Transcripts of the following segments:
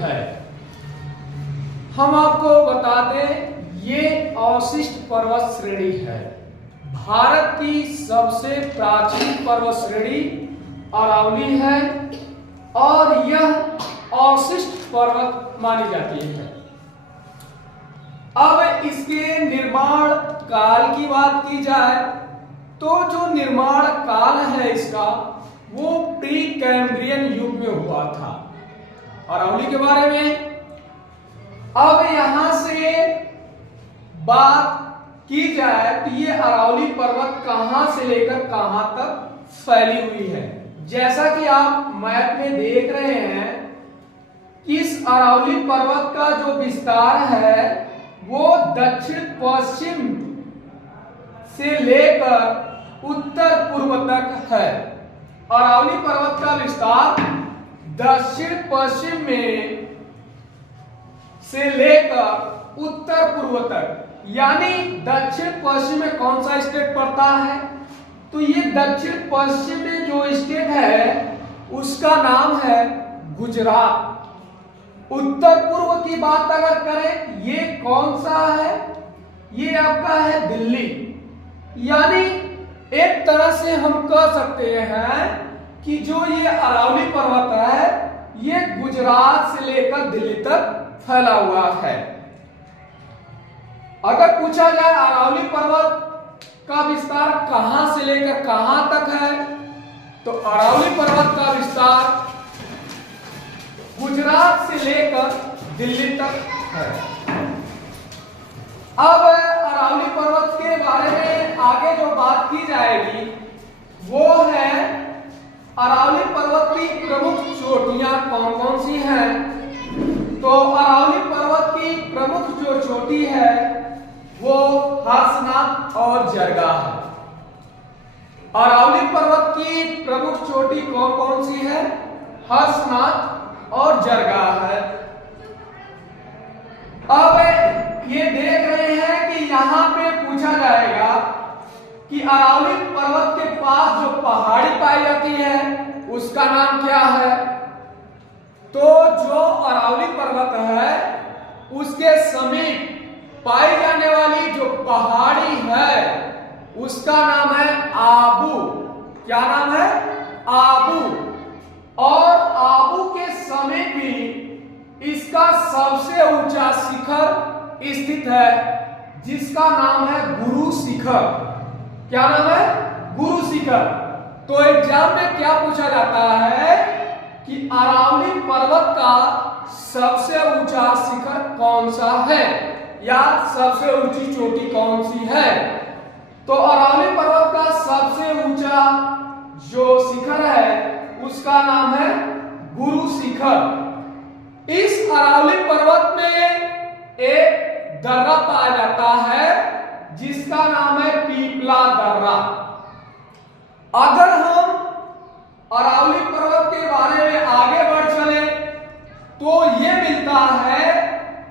है। हम आपको बता दें, ये अवशिष्ट पर्वत श्रेणी है। भारत की सबसे प्राचीन पर्वत श्रेणी अरावली है और यह अवशिष्ट पर्वत मानी जाती है। अब इसके निर्माण काल की बात की जाए तो जो निर्माण काल है इसका, वो प्री कैम्ब्रियन युग में हुआ था अरावली के बारे में। अब यहां से बात की जाए तो ये अरावली पर्वत कहां से लेकर कहां तक फैली हुई है। जैसा कि आप मैप में देख रहे हैं, इस अरावली पर्वत का जो विस्तार है वो दक्षिण पश्चिम से लेकर उत्तर पूर्व तक है। अरावली पर्वत का विस्तार दक्षिण पश्चिम में से लेकर उत्तर पूर्व तक, यानी दक्षिण पश्चिम में कौन सा स्टेट पड़ता है, तो ये दक्षिण पश्चिम में जो स्टेट है उसका नाम है गुजरात। उत्तर पूर्व की बात अगर करें, ये कौन सा है, ये आपका है दिल्ली। यानी एक तरह से हम कह सकते हैं कि जो ये अरावली पर्वत है ये गुजरात से लेकर दिल्ली तक फैला हुआ है। अगर पूछा जाए अरावली पर्वत का विस्तार कहां से लेकर कहां तक है, तो अरावली पर्वत का विस्तार गुजरात से लेकर दिल्ली तक है। अब अरावली पर्वत के बारे में आगे जो बात की जाएगी वो है अरावली पर्वत की प्रमुख चोटियां कौन कौन सी हैं। तो अरावली पर्वत की प्रमुख जो चोटी है वो हर्षनाथ और जरगा है। अरावली पर्वत की प्रमुख चोटी कौन कौन सी है, हर्षनाथ और जरगा है। अब ये देख रहे हैं कि यहां पे पूछा जाएगा कि अरावली पर्वत के पास जो पहाड़ी पाई जाती है उसका नाम क्या है। तो जो अरावली पर्वत है उसके समीप पाई जाने वाली जो पहाड़ी है उसका नाम है आबू। क्या नाम है, आबू। और आबू के समीप ही इसका सबसे ऊंचा शिखर स्थित है जिसका नाम है गुरु शिखर। क्या नाम है, गुरु शिखर। तो एग्जाम में क्या पूछा जाता है कि अरावली पर्वत का सबसे ऊंचा शिखर कौन सा है या सबसे ऊंची चोटी कौन सी है। तो अरावली पर्वत का सबसे ऊंचा जो शिखर है उसका नाम है गुरु शिखर। इस अरावली पर्वत में एक दर्रा पाया जाता है जिसका नाम है पीपला दर्रा। अगर हम अरावली पर्वत के बारे में आगे बढ़ चले तो ये मिलता है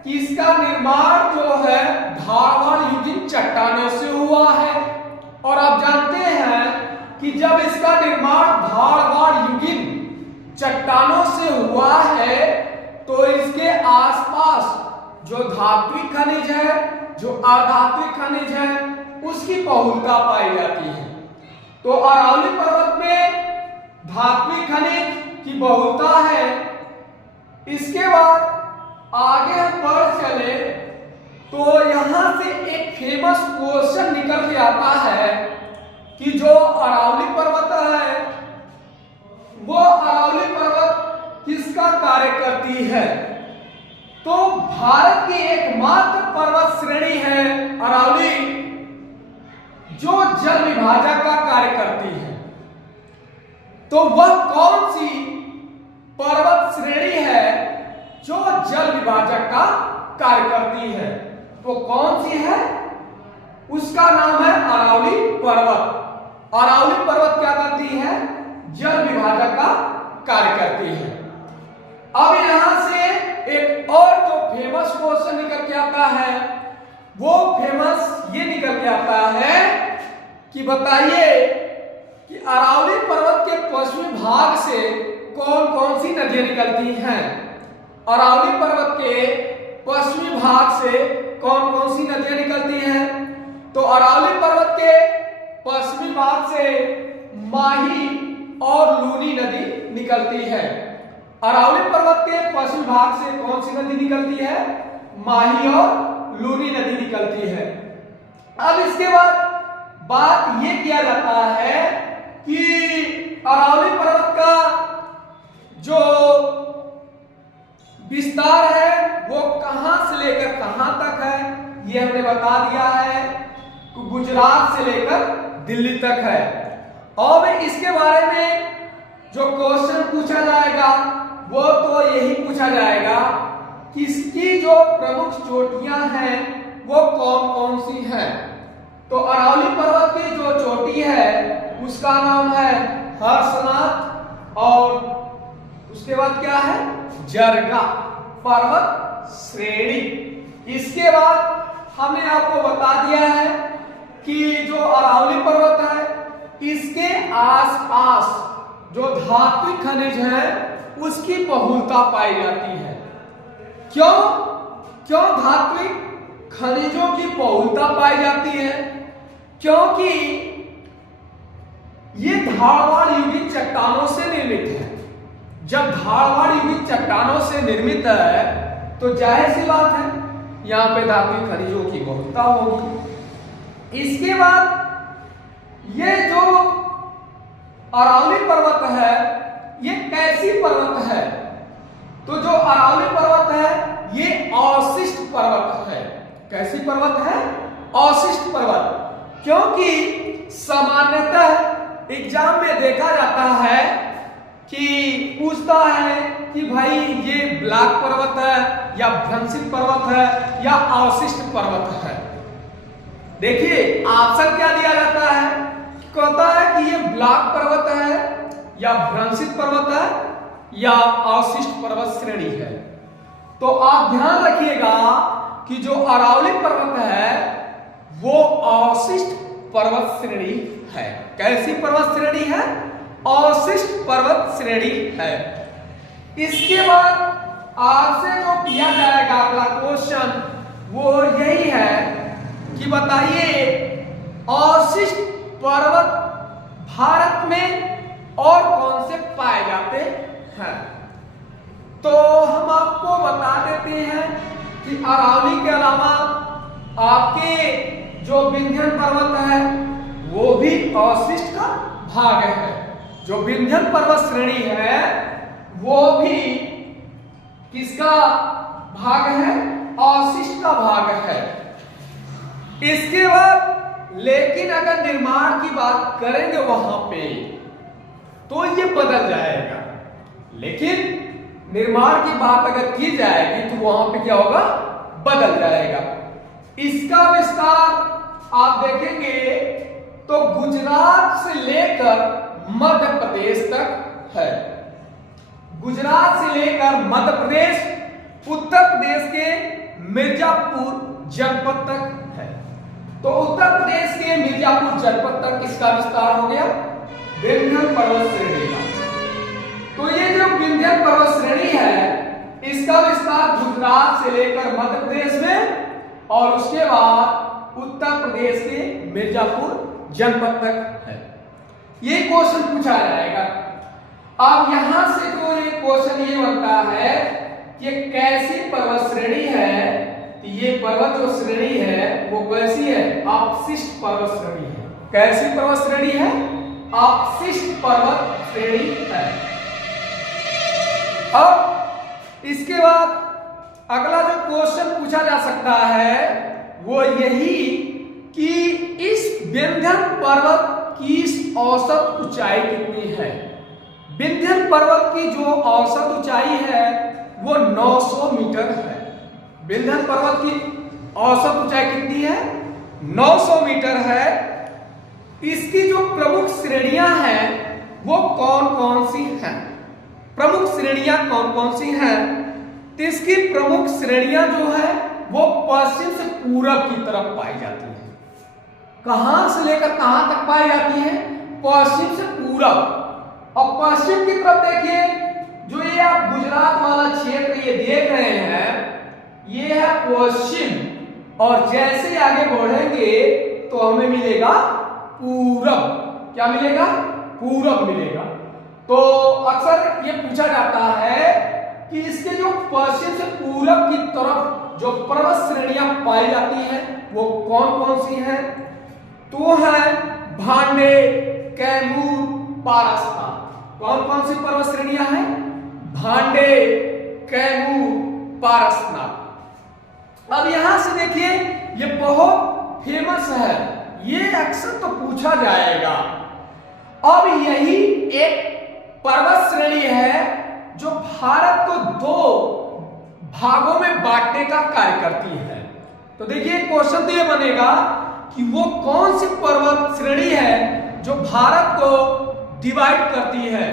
कि इसका निर्माण जो है धारवाड़ युगीन चट्टानों से हुआ है। और आप जानते हैं कि जब इसका निर्माण धारवाड़ युगीन चट्टानों से हुआ है तो इसके आसपास जो धात्विक खनिज है, जो अधात्विक खनिज है, उसकी बहुलता पाई जाती है। तो अरावली पर्वत में धात्विक खनिज की बहुलता है। इसके बाद आगे हम बढ़ चले तो यहां से एक फेमस क्वेश्चन निकल के आता है कि जो अरावली पर्वत है वो अरावली पर्वत किसका कार्य करती है। तो भारत की एकमात्र पर्वत श्रेणी है अरावली जो जल विभाजक का कार्य करती है। तो वह कौन सी पर्वत श्रेणी है जो जल विभाजक का कार्य करती है, तो कौन सी है, उसका नाम है अरावली पर्वत। अरावली पर्वत क्या करती है, जल विभाजक का कार्य करती है। अब यहां से एक और जो फेमस क्वेश्चन निकल के आता है वो फेमस ये निकल के आता है कि बताइए कि अरावली पर्वत के पश्चिमी भाग से कौन कौन सी नदियां निकलती हैं। अरावली पर्वत के पश्चिमी भाग से कौन कौन सी नदियां निकलती हैं? तो अरावली पर्वत के पश्चिमी भाग से माही और लूनी नदी निकलती है। अरावली पर्वत के पश्चिमी भाग से कौन सी नदी निकलती है? माही और लूनी नदी निकलती है। अब इसके बाद बात यह किया जाता है कि अरावली पर्वत का जो विस्तार है वो कहां से लेकर कहां तक है, ये हमने बता दिया है। गुजरात से लेकर दिल्ली तक है। और इसके बारे में जो क्वेश्चन पूछा जाएगा वो तो यही पूछा जाएगा कि इसकी जो प्रमुख चोटियां हैं वो कौन कौन सी हैं। तो अरावली पर्वत की जो चोटी है उसका नाम है हर्षनाथ, और उसके बाद क्या है? जरगा पर्वत श्रेणी। इसके बाद हमने आपको बता दिया है कि जो अरावली पर्वत है इसके आसपास जो धात्विक खनिज है उसकी बहुलता पाई जाती है। क्यों धात्विक खनिजों की बहुलता पाई जाती है? क्योंकि ये धारवाड़ युगित चट्टानों से निर्मित है। जब धारवाड़ युगित चट्टानों से निर्मित है तो जाहिर सी बात है यहां पे धात्विक खनिजों की बहुलता होगी। इसके बाद ये जो अरावली पर्वत है ये कैसी पर्वत है? तो जो अरावली पर्वत है ये अवशिष्ट पर्वत है। कैसी पर्वत है? अवशिष्ट पर्वत। क्योंकि सामान्यतः एग्जाम में देखा जाता है कि पूछता है कि भाई ये ब्लैक पर्वत है या भ्रंशित पर्वत है या अवशिष्ट पर्वत है। देखिए ऑप्शन क्या दिया जाता है, कहता है कि ये ब्लैक पर्वत है या भ्रंशित पर्वत है या अवशिष्ट पर्वत श्रेणी है। तो आप ध्यान रखिएगा कि जो अरावली पर्वत है वो अवशिष्ट पर्वत श्रेणी है। कैसी पर्वत श्रेणी है? अवशिष्ट पर्वत श्रेणी है। इसके बाद आपसे जो किया जाएगा अगला क्वेश्चन वो यही है कि बताइए अवशिष्ट पर्वत भारत में और कौन से पाए जाते हैं? तो हम आपको बता देते हैं कि अरावली के अलावा आपके जो विंध्यन पर्वत है वो भी अवशिष्ट का भाग है। जो विंध्यन पर्वत श्रेणी है वो भी किसका भाग है? अवशिष्ट का भाग है। इसके बाद लेकिन अगर निर्माण की बात करेंगे वहां पे तो ये बदल जाएगा। लेकिन निर्माण की बात अगर की जाएगी तो वहां पे क्या होगा? बदल जाएगा। इसका विस्तार आप देखेंगे तो गुजरात से लेकर मध्य प्रदेश तक है। गुजरात से लेकर मध्य प्रदेश, उत्तर प्रदेश के मिर्जापुर जनपद तक है। तो उत्तर प्रदेश के मिर्जापुर जनपद तक किसका विस्तार हो गया? विंध्यन पर्वत श्रेणी का। तो ये जो विंध्यन पर्वत श्रेणी है इसका विस्तार गुजरात से लेकर मध्य प्रदेश में और उसके बाद उत्तर प्रदेश के मिर्जापुर जनपद तक है। ये क्वेश्चन पूछा जाएगा। अब यहां से जो ये क्वेश्चन ये बनता है कि कैसी पर्वत श्रेणी है? ये पर्वत जो श्रेणी है वो कैसी है? अपशिष्ट पर्वत श्रेणी है। कैसी पर्वत श्रेणी है? अपशिष्ट पर्वत श्रेणी है। अब इसके बाद अगला जो क्वेश्चन पूछा जा सकता है वो यही कि इस विंध्यन पर्वत की औसत ऊंचाई कितनी है? विंध्यन पर्वत की जो औसत ऊंचाई है वो 900 मीटर है। विंध्यन पर्वत की औसत ऊंचाई कितनी है? 900 मीटर है। इसकी जो प्रमुख श्रेणियां हैं वो कौन कौन सी हैं? प्रमुख श्रेणियां कौन कौन सी हैं? तो इसकी प्रमुख श्रेणियां जो है वो पश्चिम से पूरब की तरफ पाई जाती है। कहां से लेकर कहां तक पाई जाती है? पश्चिम से पूरब। और पश्चिम की तरफ देखिए जो ये आप गुजरात वाला क्षेत्र ये देख रहे हैं, ये है पश्चिम, और जैसे ही आगे बढ़ेंगे तो हमें मिलेगा पूरब। क्या मिलेगा? पूरब मिलेगा। तो अक्सर ये पूछा जाता है कि इसके जो पश्चिम से पूरब की तरफ जो पर्वत श्रेणियां पाई जाती हैं वो कौन कौन सी हैं? तो है भांडे, कैमूर, पारसनाथ। कौन कौन सी पर्वत श्रेणियां हैं? भांडे, कैमूर, पारसनाथ। अब यहां से देखिए, ये बहुत फेमस है, ये अक्सर तो पूछा जाएगा। अब यही एक पर्वत श्रेणी है जो भारत को दो भागों में बांटने का कार्य करती है। तो देखिए क्वेश्चन तो ये बनेगा कि वो कौन सी पर्वत श्रेणी है जो भारत को डिवाइड करती है,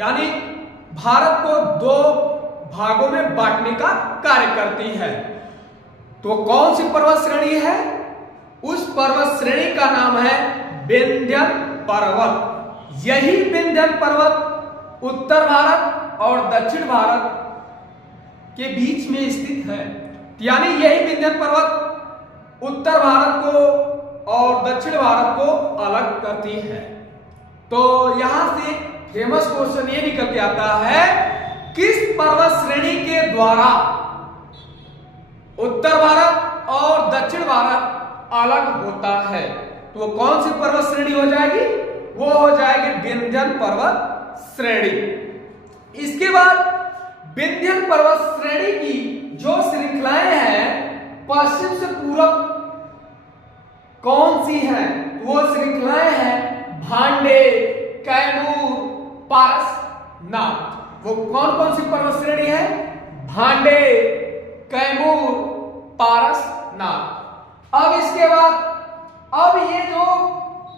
यानी भारत को दो भागों में बांटने का कार्य करती है। तो कौन सी पर्वत श्रेणी है? उस पर्वत श्रेणी का नाम है विंध्य पर्वत। यही विंध्य पर्वत उत्तर भारत और दक्षिण भारत के बीच में स्थित है, यानी यही विंध्य पर्वत उत्तर भारत को और दक्षिण भारत को अलग करती है। तो यहां से फेमस क्वेश्चन ये निकल के आता है, किस पर्वत श्रेणी के द्वारा उत्तर भारत और दक्षिण भारत अलग होता है? तो कौन सी पर्वत श्रेणी हो जाएगी? वो हो जाएगी विंध्य पर्वत श्रेणी। इसके बाद विंध्य पर्वत श्रेणी की जो श्रृंखलाएं हैं पश्चिम से पूरब कौन सी हैं? वो श्रृंखलाएं हैं भांडे, कैमूर, पारसनाथ। वो कौन कौन सी पर्वत श्रेणी है? भांडे, कैमूर, पारसनाथ। अब इसके बाद अब ये जो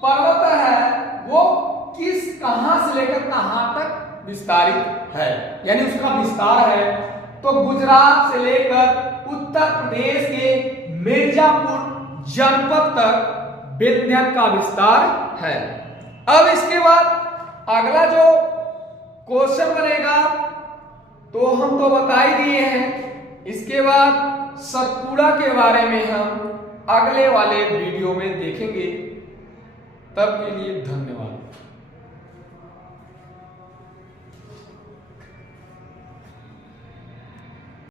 पर्वत है वो कहां से लेकर कहां तक विस्तारित है, यानी उसका विस्तार है तो गुजरात से लेकर उत्तर प्रदेश के मिर्जापुर जनपद तक विंध्य का विस्तार है। अब इसके बाद अगला जो क्वेश्चन बनेगा तो हम तो बता ही दिए हैं, इसके बाद सतपुड़ा के बारे में हम अगले वाले वीडियो में देखेंगे। तब के लिए धन्यवाद।